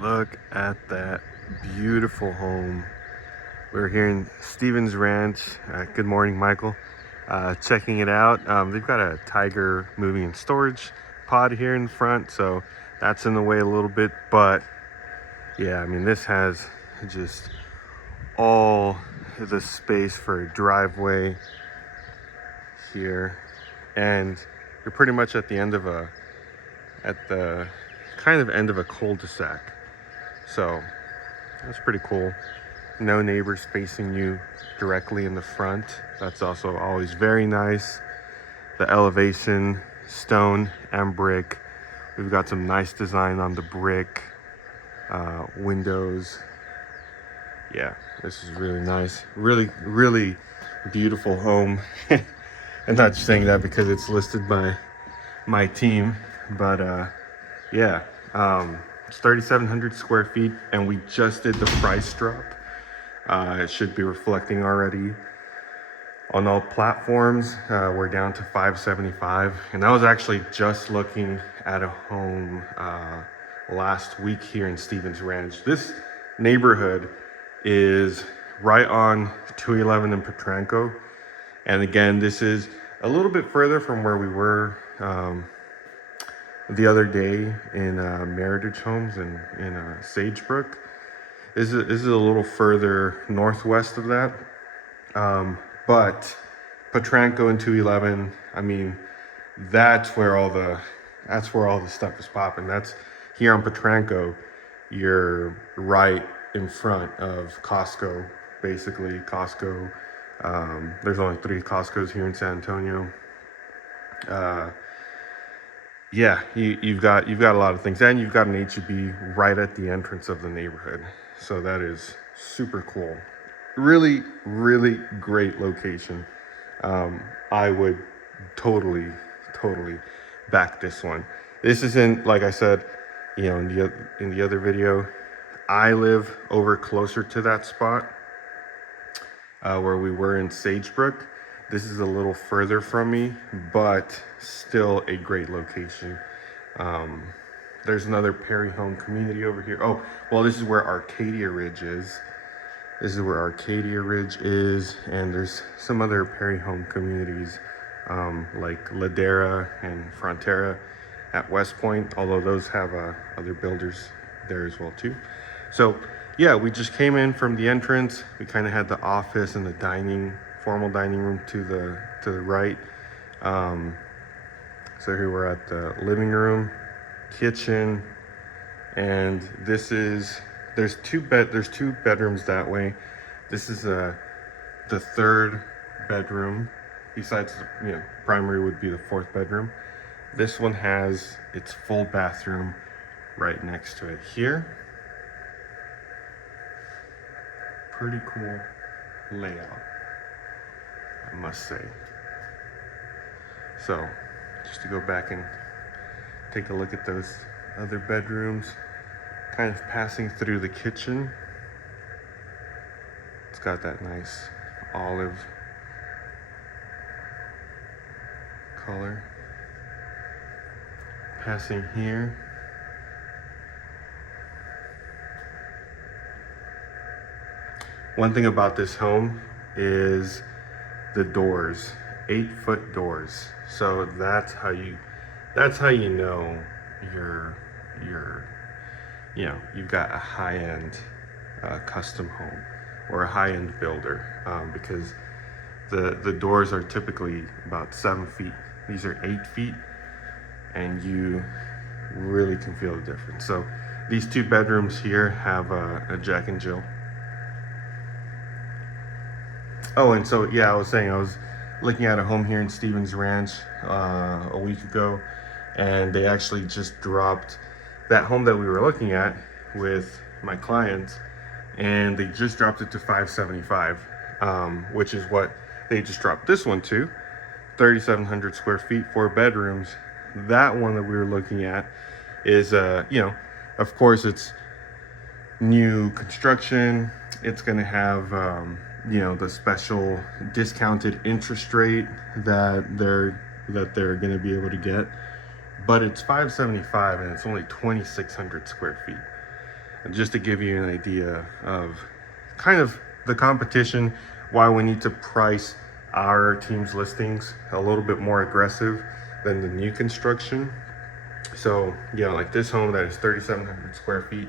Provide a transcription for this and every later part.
Look at that beautiful home. We're here in Stevens Ranch. Good morning, Michael. Checking it out. They've got a tiger moving and storage pod here in front, so that's in the way a little bit. But yeah, I mean, this has just all the space for a driveway here, and you're pretty much at the kind of end of a cul-de-sac. So that's pretty cool. No neighbors facing you directly in the front. That's also always very nice. The elevation, stone and brick. We've got some nice design on the brick. Windows. Yeah, this is really nice. Really beautiful home. I'm not just saying that because it's listed by my team, but yeah. It's 3,700 square feet, and we just did the price drop. It should be reflecting already on all platforms. We're down to 575, and I was actually just looking at a home last week here in Stevens Ranch. This neighborhood is right on 211 in Potranco, and again, this is a little bit further from where we were the other day in Meritage Homes in Sagebrook. This is a little further northwest of that. But Potranco and 211, I mean, that's where all the stuff is popping. That's here on Potranco. You're right in front of Costco, basically. Costco. There's only 3 Costcos here in San Antonio. Yeah, you've got a lot of things, and you've got an H-E-B right at the entrance of the neighborhood. So that is super cool. Really great location. I would totally back this one. This isn't, like I said, in the other video, I live over closer to that spot where we were in Sagebrook. This is a little further from me, but still a great location. There's another Perry Home community over here. Oh, well, this is where Arcadia Ridge is. And there's some other Perry Home communities like Ladera and Frontera at West Point, although those have other builders there as well too. So yeah, we just came in from the entrance. We kind of had the office and the formal dining room to the right. So here we're at the living room, kitchen, and there's two bedrooms that way. This is the third bedroom. Besides the primary would be the 4th bedroom. This one has its full bathroom right next to it here. Pretty cool layout, I must say. So just to go back and take a look at those other bedrooms, kind of passing through the kitchen. It's got that nice olive color. Passing here. One thing about this home is the doors, 8-foot doors. So that's how you know you've got a high-end custom home or a high-end builder, because the doors are typically about 7 feet. These are 8 feet, and you really can feel the difference. So these 2 bedrooms here have a Jack and Jill. Oh, and so yeah, I was looking at a home here in Stevens Ranch a week ago, and they actually just dropped that home that we were looking at with my clients, and they just dropped it to 575, which is what they just dropped this one to. 3,700 square feet, 4 bedrooms. That one that we were looking at is of course it's new construction. It's going to have the special discounted interest rate that they're going to be able to get, but it's 575 and it's only 2,600 square feet. just to give you an idea of kind of the competition, why we need to price our team's listings a little bit more aggressive than the new construction. So yeah, like this home that is 3,700 square feet,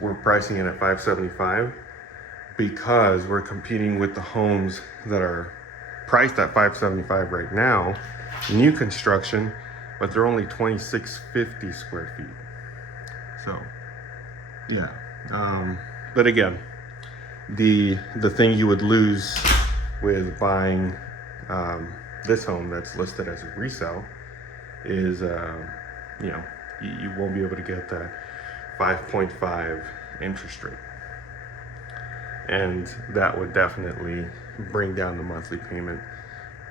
we're pricing it at 575 because we're competing with the homes that are priced at 575 right now, new construction, but they're only 2,650 square feet. So yeah, but again, the thing you would lose with buying this home that's listed as a resale is you know, you won't be able to get that 5.5 interest rate, and that would definitely bring down the monthly payment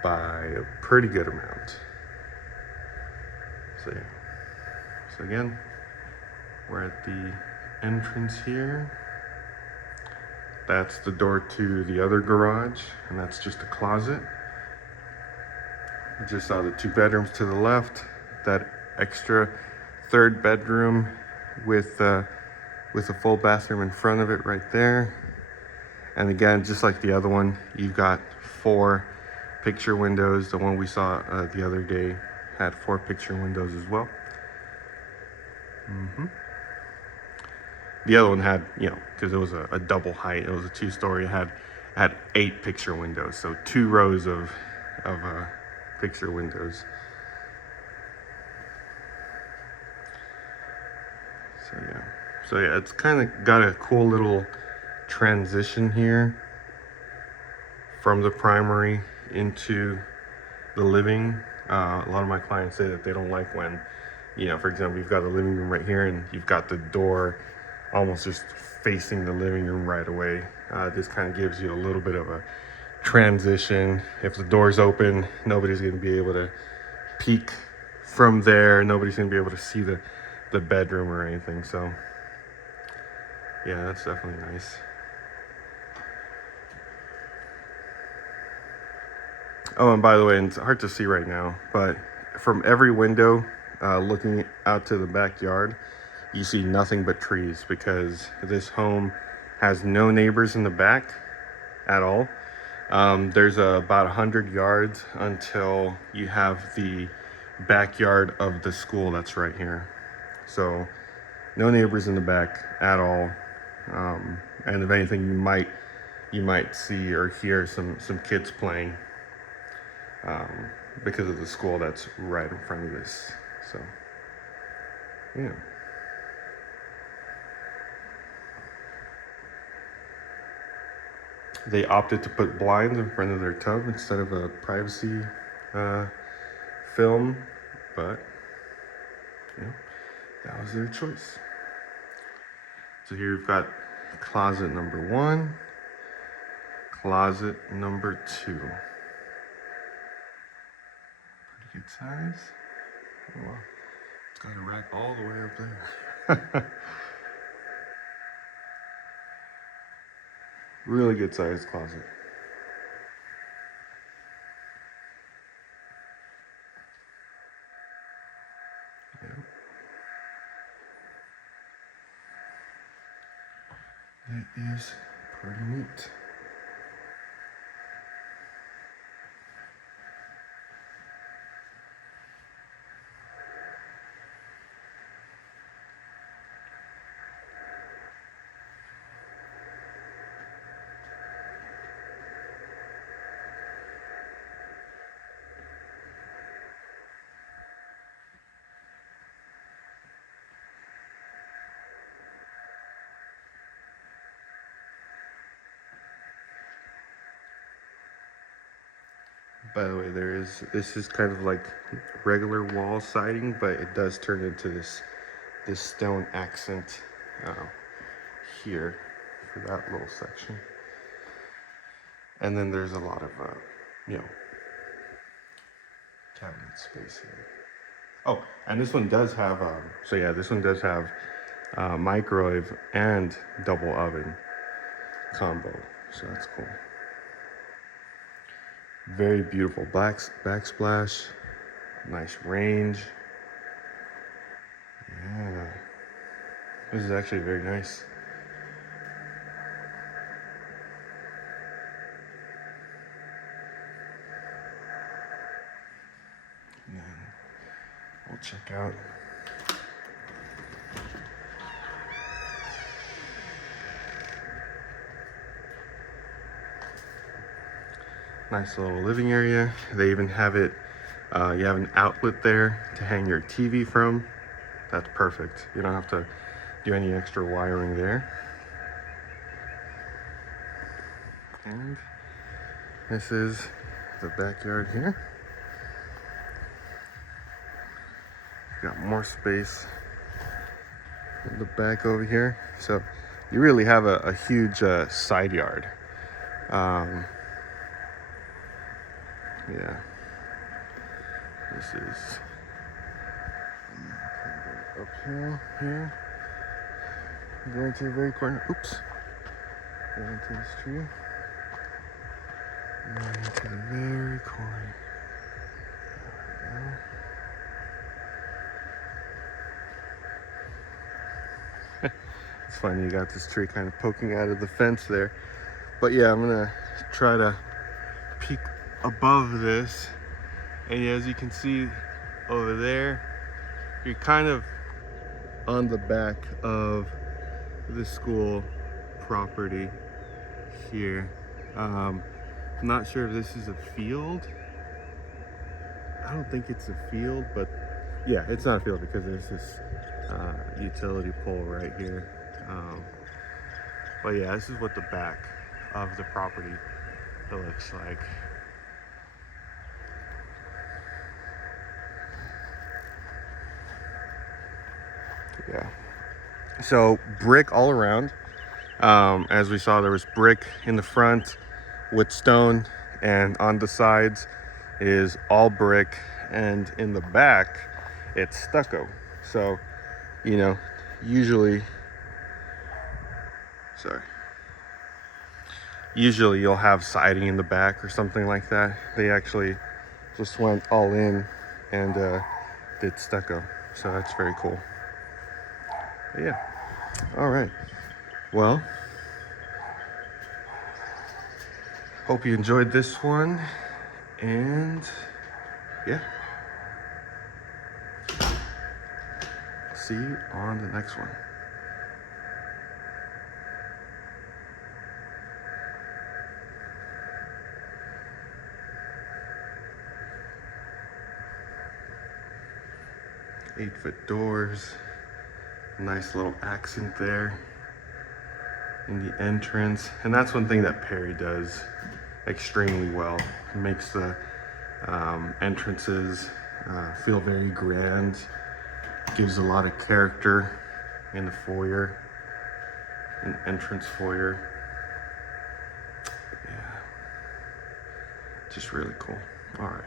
by a pretty good amount. So yeah, so again, we're at the entrance here. That's the door to the other garage, and that's just a closet. We just saw the 2 bedrooms to the left, that extra 3rd bedroom with a full bathroom in front of it right there. And again, just like the other one, you've got 4 picture windows. The one we saw the other day had 4 picture windows as well. The other one had, you know, because it was a double height, it was a 2-story, had 8 picture windows, so 2 rows of picture windows. So yeah, it's kind of got a cool little transition here from the primary into the living. A lot of my clients say that they don't like when, you know, for example, you've got a living room right here and you've got the door almost just facing the living room right away. This kind of gives you a little bit of a transition. If the door's open, nobody's going to be able to peek from there. Nobody's going to be able to see the bedroom or anything. So yeah, that's definitely nice. Oh, and by the way, and it's hard to see right now, but from every window looking out to the backyard, you see nothing but trees because this home has no neighbors in the back at all. There's about 100 yards until you have the backyard of the school that's right here. So no neighbors in the back at all. And if anything, you might see or hear some kids playing because of the school that's right in front of this. So yeah. They opted to put blinds in front of their tub instead of a privacy film, but yeah, that was their choice. So here we've got closet number 1, closet number 2. Pretty good size. Oh, wow. It's got a rack all the way up there. Really good sized closet. Yeah. It is pretty neat. By the way, this is kind of like regular wall siding, but it does turn into this stone accent here for that little section. And then there's a lot of you know, cabinet space here. Oh, and this one does have so yeah, this one does have microwave and double oven combo, so that's cool. Very beautiful backsplash, nice range. Yeah, This is actually very nice. And then we'll check out nice little living area. They even have it, you have an outlet there to hang your TV from. That's perfect. You don't have to do any extra wiring there. And this is the backyard here. Got more space in the back over here. So you really have a huge side yard. Yeah. This is uphill here. Going to the very corner. Oops. Going into this tree. Going into the very corner. There we go. It's funny, you got this tree kind of poking out of the fence there. But yeah, I'm gonna try to peek above this. And as you can see over there, you're kind of on the back of the school property here. I'm not sure if this is a field. I don't think it's a field, but yeah, it's not a field because there's this utility pole right here. But yeah, this is what the back of the property looks like. Yeah. So brick all around. As we saw, there was brick in the front with stone, and on the sides is all brick, and in the back it's stucco. So, you know, usually you'll have siding in the back or something like that. They actually just went all in and did stucco. So that's very cool. But yeah. All right. Well, hope you enjoyed this one. And yeah. See you on the next one. Eight-foot doors, nice little accent there in the entrance. And that's one thing that Perry does extremely well. It makes the entrances feel very grand, gives a lot of character in the foyer, an entrance foyer. Yeah, just really cool. All right.